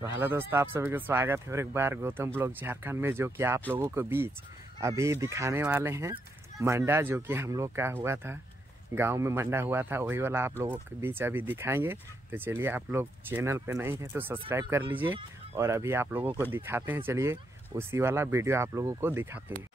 तो हेलो दोस्तों, आप सभी का स्वागत है और एक बार गौतम ब्लॉग झारखंड में, जो कि आप लोगों को बीच अभी दिखाने वाले हैं मंडा, जो कि हम लोग का हुआ था, गांव में मंडा हुआ था, वही वाला आप लोगों के बीच अभी दिखाएंगे। तो चलिए, आप लोग चैनल पे नहीं है तो सब्सक्राइब कर लीजिए और अभी आप लोगों को दिखाते हैं। चलिए उसी वाला वीडियो आप लोगों को दिखाते हैं।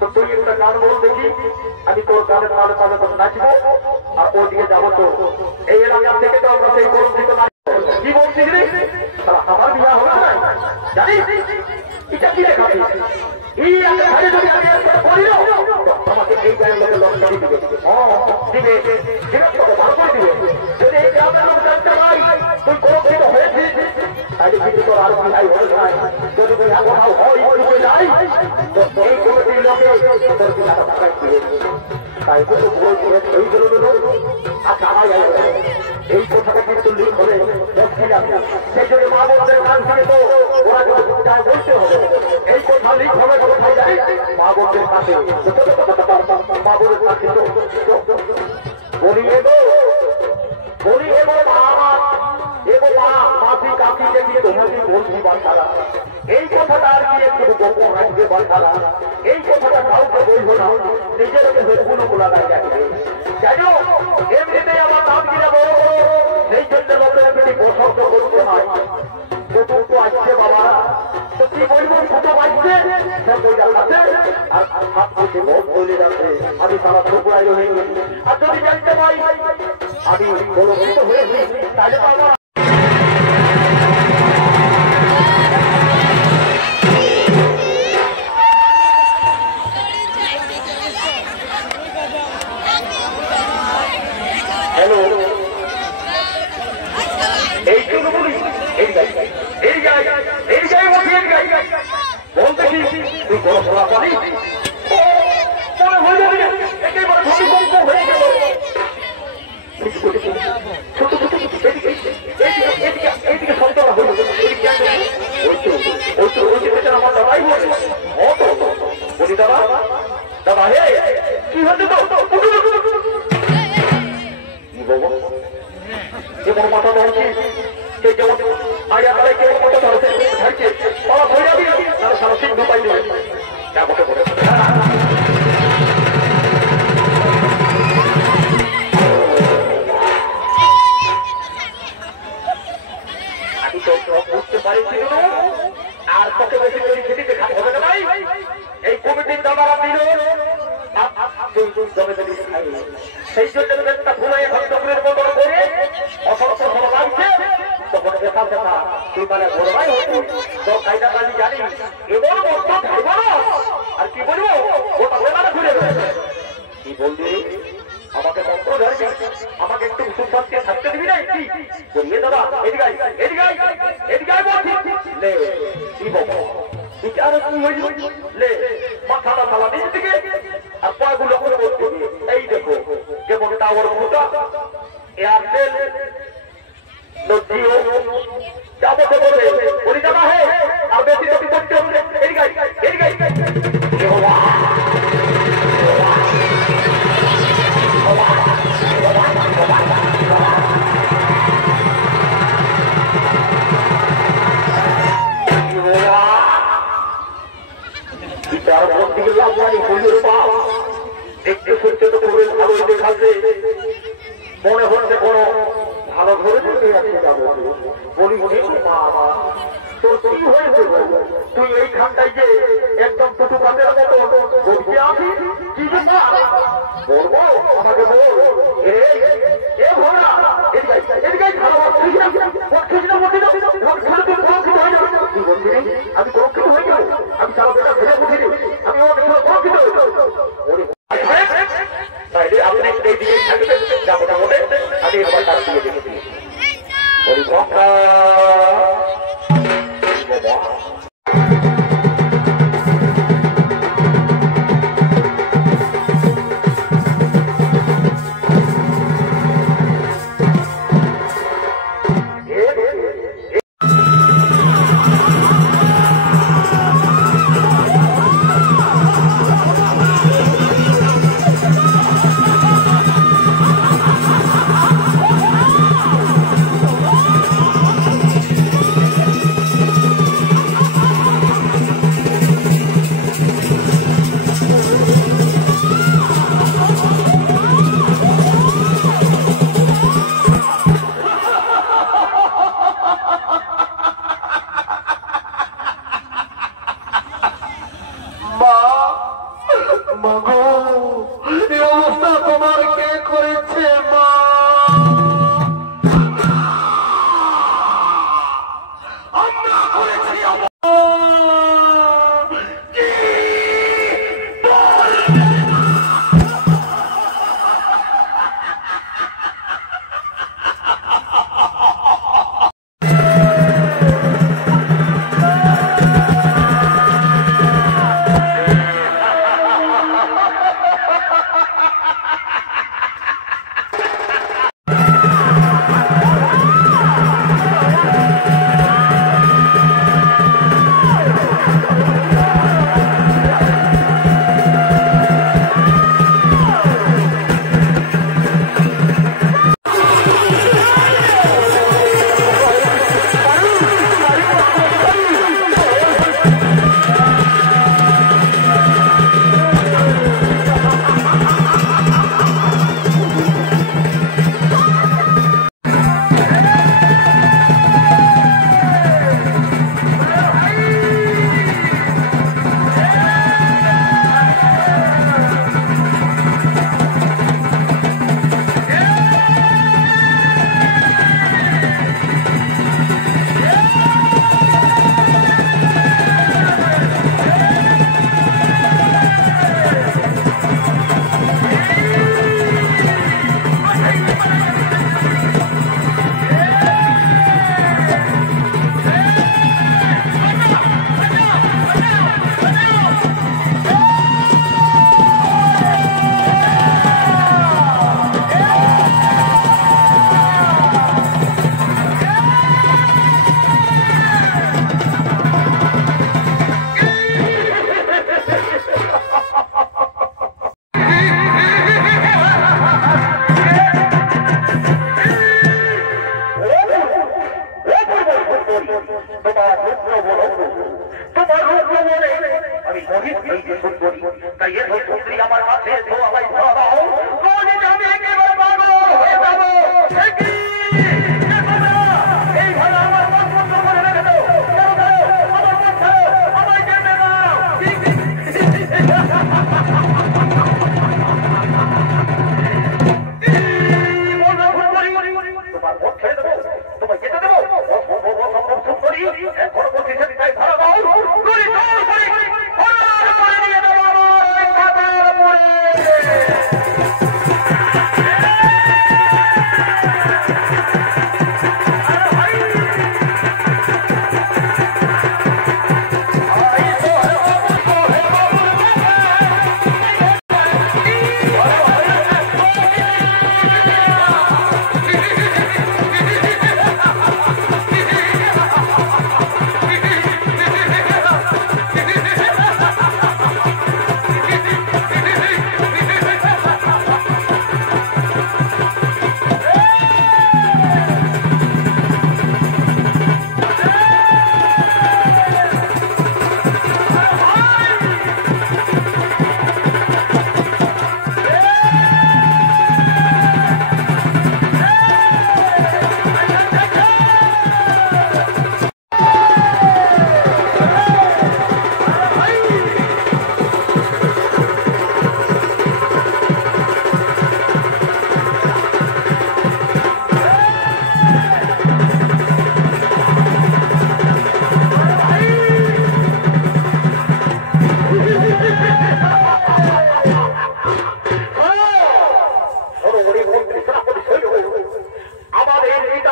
तो তুই একটা গান বলো দেখি, আমি তোর গানের তালে তালে তো নাচবো আর ও দিকে যাবো। তো এই এলাকা থেকে তো আমরা সেই গরম থেকে কি বলছিস রে, আমার বিয়া হবে না জানিস? এটা কি দেখাবি? এই আগে যদি আমি করি না আমাকে এই গায়ের লোকের লক্ষ্য দিবে, দিবে দিবে তোকে ভালো করে দিবে। যদি এই গ্রামের লোক জানতে পারি তুই গরম থেকে হয়েছিস, তাহলে কিন্তু তোর আর বিহাই হয়ে যায়। যদি তুই এখন হয় তুই যাই তো এই কমিটির লোকে তোর বিহাটা ভাগাই দিবে। তাই তো বই করে এই গেল আর জানাই এই কথাটা কিন্তু লিক হলে সেই জন্য মা বোনদের কাছ থেকে তো ওরা যা বলতে হবে, এই কথা লিক হবে কোথায় যাই? মা বোনদের কাছে, মা বোনের কাছে তো বলি এগো বলি এগো মা এগো মা মাসি কাকি দেখি তোমাকে বলছি বাচ্চারা, এই কথাটা আর কি একটু গোপন রাখবে বাচ্চারা, এই কথাটা কাউকে বলবো না, নিজেরকে হেডফোন খোলা রাখবে। যাই হোক, এমনিতেই আমার নাম কিনা বড় বড়, সেই জন্য লোকের প্রতি পছন্দ করতে হয়। কুকুর তো আসছে বাবা, তো কি বলবো, ছোট বাজছে আর হাত থেকে ভোট বলে যাচ্ছে, আমি সারা ঠুকুরাই হয়ে গেছি। আর যদি জানতে পারি আমি বলবো হয়েছি, তাহলে তো আমার আর তোকে বেশি করে খেতে দেখা হবে না ভাই। এই কমিটির দাবারা দিল সেই জন্য একটা ভুলাই ভক্তপুরের বদল করে অসংখ্য ভালো লাগছে। তখন দেখা দেখা তুই মানে বড় ভাই হতো তো কায়দা কাজি জানি এবার মস্ত খাইব না। আর কি বলবো, ওটা বেলাটা ঘুরে কি বলবি, আমাকে মন্ত্র ধরবি, আমাকে একটু সুপারকে থাকতে দিবি না কি বলবে দাদা? এদিকে এদিকে এদিকে বলছি লে কি বলবো, বিচার লে মাথাটা থালা নিচ থেকে আর পাগুলো করে বলতে এই দেখো যেমন টাওয়ার মোটা এয়ারটেল জিও যাবতে বলে বলি জানা হে আর বেশি বেশি করতে হবে। এদিকে এদিকে বাবা মনে হচ্ছে কোনো ভালো ধরে চলে আসতে যাবো। বলি বাবা তোর কি হয়েছে? তুই এইখানটায় যে একদম টুটু পাতের মতো বসে আছিস, কি ব্যাপার বলবো আমাকে বল। এ ভোলা এদিকে ভালো বলছিস না আমি প্রকৃত হয়ে গেল। আমি সারা বেটা ফেলে উঠিনি, আমি ওর প্রকৃত হয়ে গেল। আপনি এই দিকে থাকবেন যাবো না বলে আমি এবার কাজ দিয়ে দেখেছি। বলি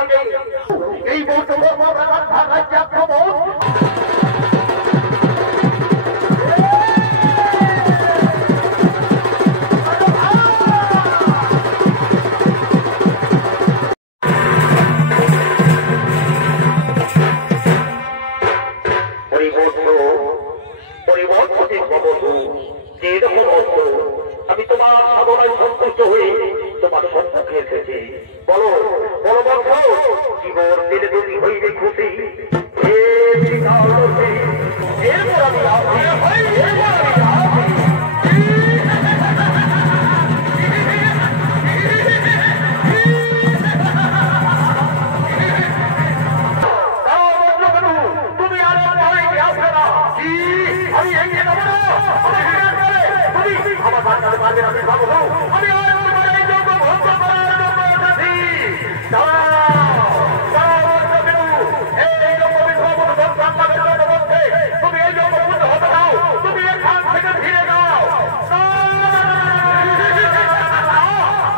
কালকে এই মুহূর্তে রাজ্যে আক্রমণ আমি তোমার সাধনায় সন্তুষ্ট হয়ে তোমার সম্মুখে এসেছি বলো বলো বন্ধ জীবন দিলে তুমি হইবে খুশি এরপর আমি তুমি আর আসবে না আমি এগিয়ে যাবো না আমার বাচ্চাদের পারবে না আমি ভাবো আমি এই যোগ্য ভঙ্গ করার জন্য এসেছি এই যোগ্য তুমি এই যোগ্য হতে দাও তুমি এখান থেকে ফিরে যাও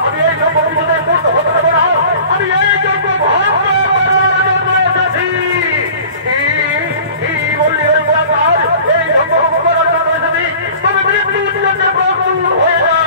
আমি এই যোগ্য বিপদের মুক্ত হতে দেবো না আমি এই যোগ্য ভঙ্গ করার জন্য এসেছি বললি এই যোগ্য ভঙ্গ করার জন্য এসেছি তুমি মৃত্যুর জন্য প্রস্তুত হয়ে যাও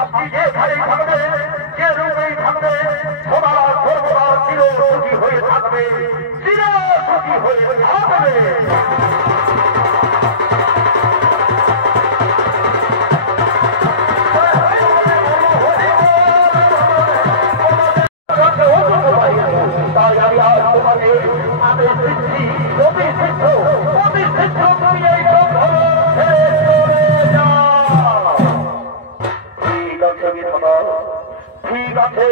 আপনি যে ঘরে থাকবেন যে রুমেই থাকবেন থাকবে চিরসুখী হয়ে থাকবে। তাই আমি আজ তোমাকে আদেশ দিচ্ছি, অভিষিক্ত তুমি এই ঠিক আছে,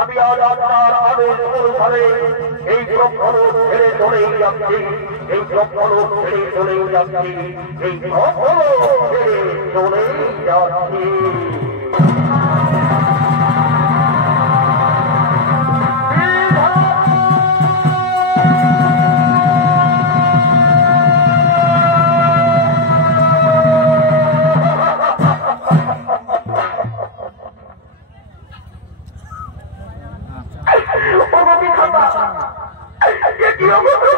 আমি আজ আপনার আদেশ অনুসারে এই ব্রহ্মলোক ছেড়ে চলেই যাচ্ছি, এই ব্রহ্মলোক ছেড়ে চলেই যাচ্ছি, এই ব্রহ্মলোক ছেড়ে চলেই যাচ্ছি। কি অবস্থা